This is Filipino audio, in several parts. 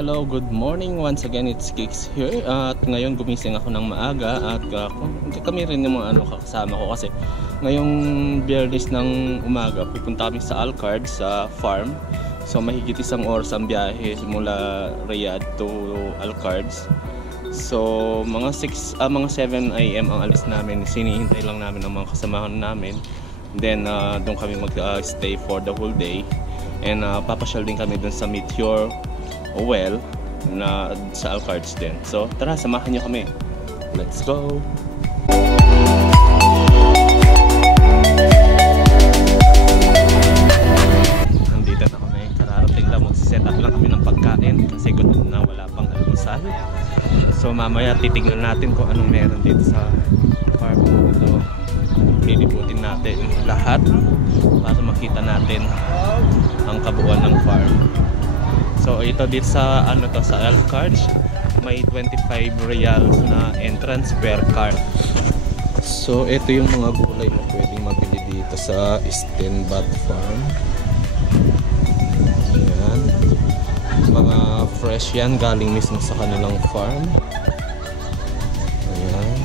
Hello, good morning. Once again, it's Kicks here. At ngayon gumising ako ng maaga at kami rin yung mga kasama ko kasi ngayong Biyernes ng umaga pupunta kami sa Kharj sa farm. So mahigit isang oras ang biyahe mula Riyadh to Kharj. So mga 7 AM ang alis namin. Sinihintay lang namin ang mga kasamahan namin. Then doon kami mag-stay for the whole day. And papasyal din kami doon sa Meteor Well na sa Kharj din. So tara, samahan nyo kami. Let's go! Nandito na kami. Kararating lang, mag-set up lang kami ng pagkain kasi gutom na, wala pang almusal. So mamaya titignan natin kung anong meron dito sa farm dito. Lilibutin natin lahat para makita natin ang kabuuan ng farm. So ito dito sa sa Kharj, may 25 riyals na entrance per car. So ito yung mga gulay na pwedeng mabili dito sa Istenbat Farm. Ayan. Mga fresh yan, galing mismo sa kanilang farm. Ayan.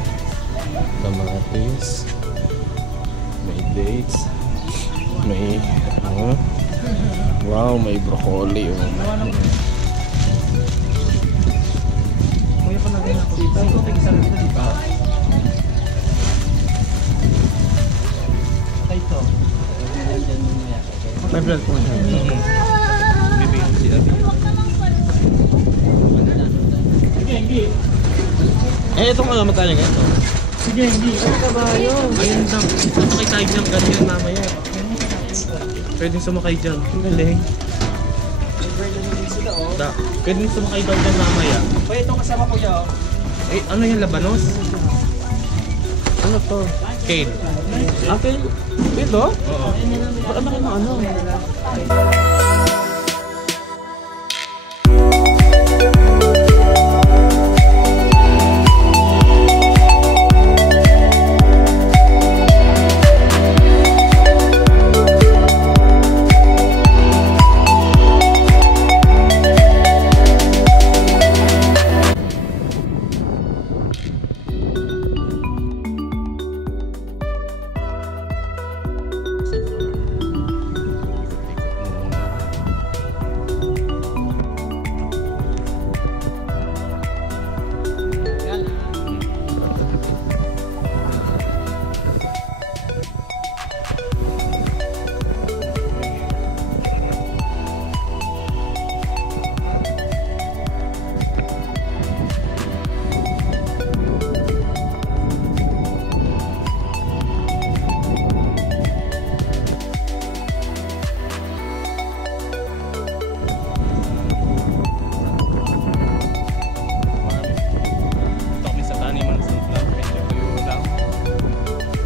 Kamatis. May dates. May wow, may broccoli. Kuya, palagay na ako dito. Tig-isang dito, di ba? Ito. May blood po siya. Bibigyan si Abi. Sige, hindi. Itong magkano nga ito? Sige, hindi. Ano ka ba yun? Ayan lang. Sumakay tayo ng ganyan mamaya. Pwedeng sumakay dyan. Ang galing. Pwedeng sumakay daw dyan mamaya. Pwede itong kasama ko dyan. Eh, ano yung labanos? Ano to? Kale. Ah, kale? Ito? Oo. Ano kayo ano?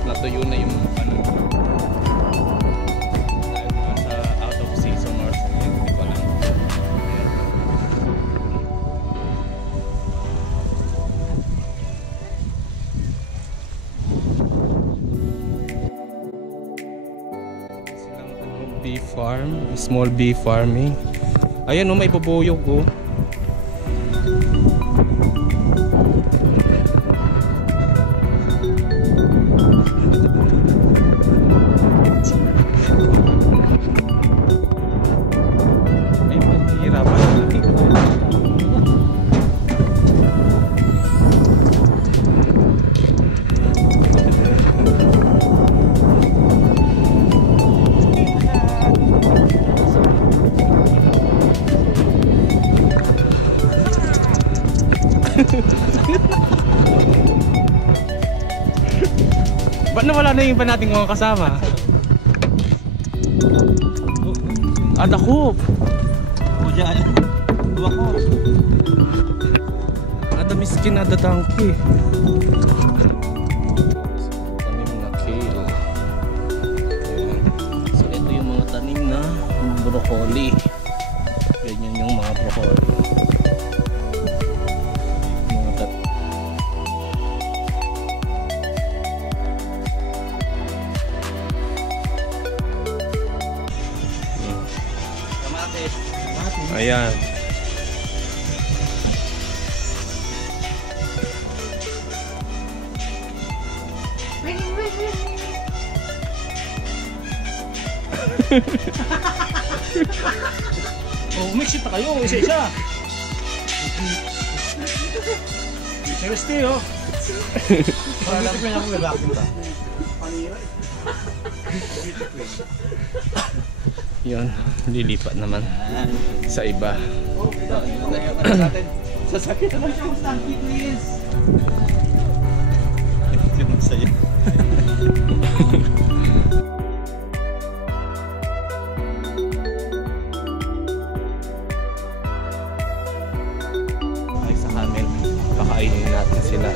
Natuyo na yung dahil nasa out of season or something, hindi ko alam. Bee farm, small bee farming. Ayan o, may bubuyog o. Ba't nawala na yung iba nating mga kasama? At ako! O dyan. Duwa ko. Ada miskin, ada tangki. Tanim na kale. Ayan. So ito yung mga tanim na broccoli. Ganyan yung mga broccoli. Ayan. Oh, mix it na kayo, isa-isa. Seriously, oh. Alam ko na ako gagawin ba? Yun, lilipat naman sa iba. Sasakit naman siya, Stanky, please. Ganun sa'yo. Ay, sa amin, kakainin natin sila.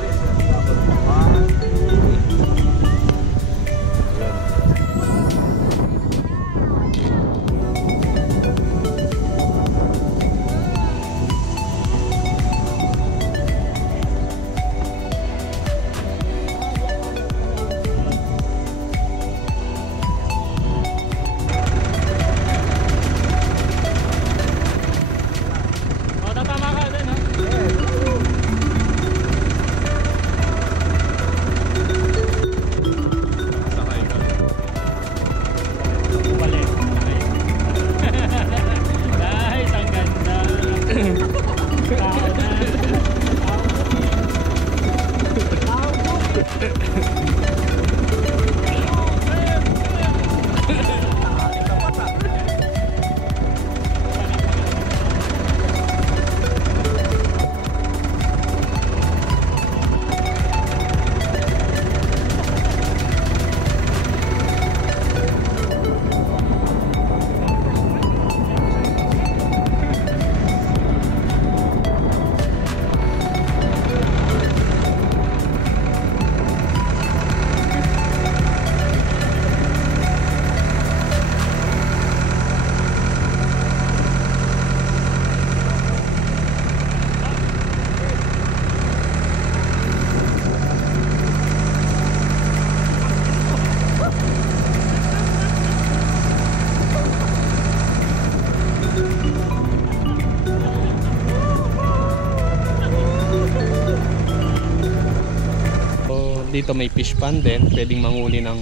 Dito may fish pond din, pwedeng manguli ng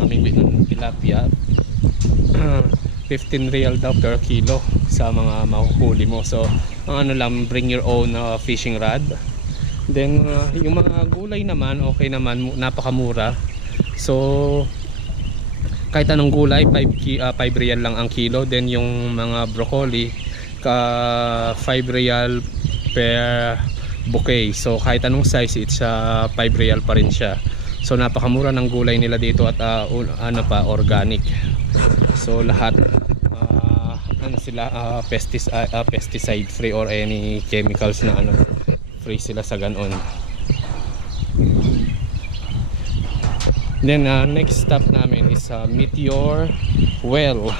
mamingwit ng tilapia. 15 real daw per kilo sa mga mahuhuli mo. So ang ano lang, bring your own fishing rod. Then yung mga gulay naman, okay naman, napakamura. So kahit anong gulay, 5 real lang ang kilo. Then yung mga broccoli, 5 real per bouquet. So kahit anong size, it's 5 real pa rin siya. So napakamura ng gulay nila dito at ano pa, organic. So lahat ano sila, pesticide free or any chemicals na ano, free sila sa ganon. Then next stop namin is Meteor Well.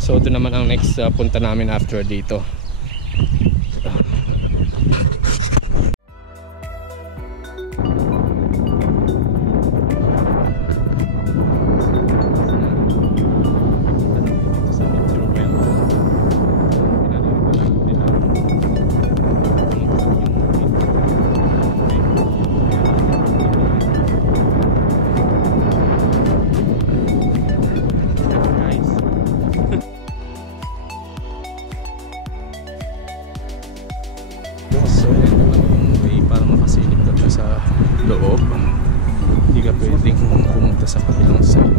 So doon naman ang next punta namin after dito. So ito lang yung way para makasilip ka sa loob. Hindi ka pwedeng pumunta sa kabilang side.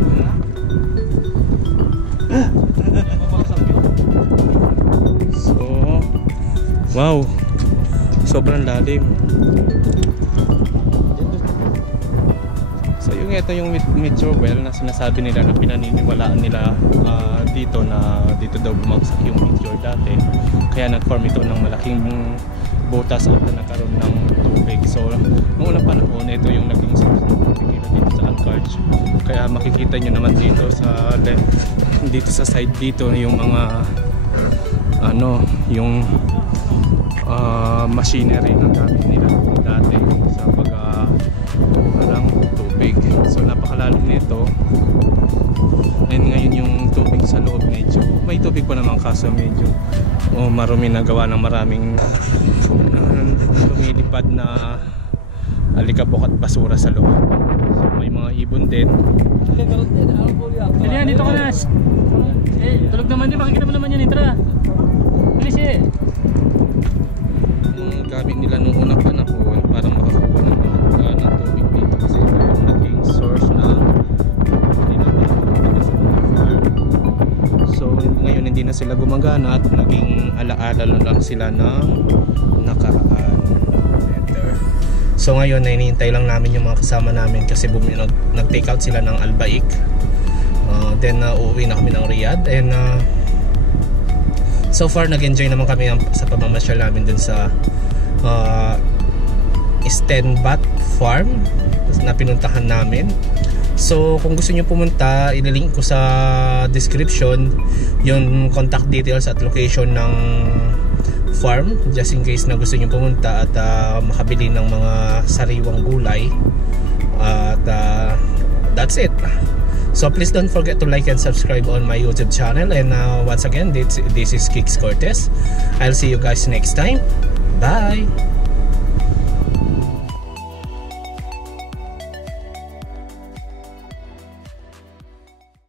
So wow, sobrang lalim. So yung ito yung Meteor Well na sinasabi nila na pinaniniwalaan nila dito na dito daw bumagsak yung meteor dati. Kaya nag-form ito ng malaking butas at nagkaroon ng tubig. So noong unang panahon, ito yung naging source ng tubig dito sa Kharj. Kaya makikita nyo naman dito sa left, dito sa side dito yung mga ano, yung machinery na gamit nila dati sa parang tubig. So napakalalim nito. And ngayon yung tubig sa loob medyo may tubig pa naman, kaso medyo marumi na gawa ng maraming lumilipad na alikabok at basura sa loob. So may mga ibon din. Dali, dito ka na. Tulog naman din, makikita mo naman yan, Intra. Bilis eh. Yung gamit nila nung unang panahon para makakuha ng tubig dito kasi yung naging source na nila dito sa farm. So ngayon hindi na sila gumagana at naging alaala lang sila ng nakaraan. So ngayon hinihintay lang namin yung mga kasama namin kasi nag-take out sila ng Albaik. Then uuwi na kami ng Riyadh and so far nag-enjoy naman kami sa pamamasyal namin dun sa Istenbat Farm na pinuntahan namin. So kung gusto nyo pumunta, ililink ko sa description yung contact details at location ng farm just in case na gusto nyo pumunta at makabili ng mga sariwang gulay at that's it. So please don't forget to like and subscribe on my YouTube channel, and once again this is Kix Cortez. I'll see you guys next time. Bye.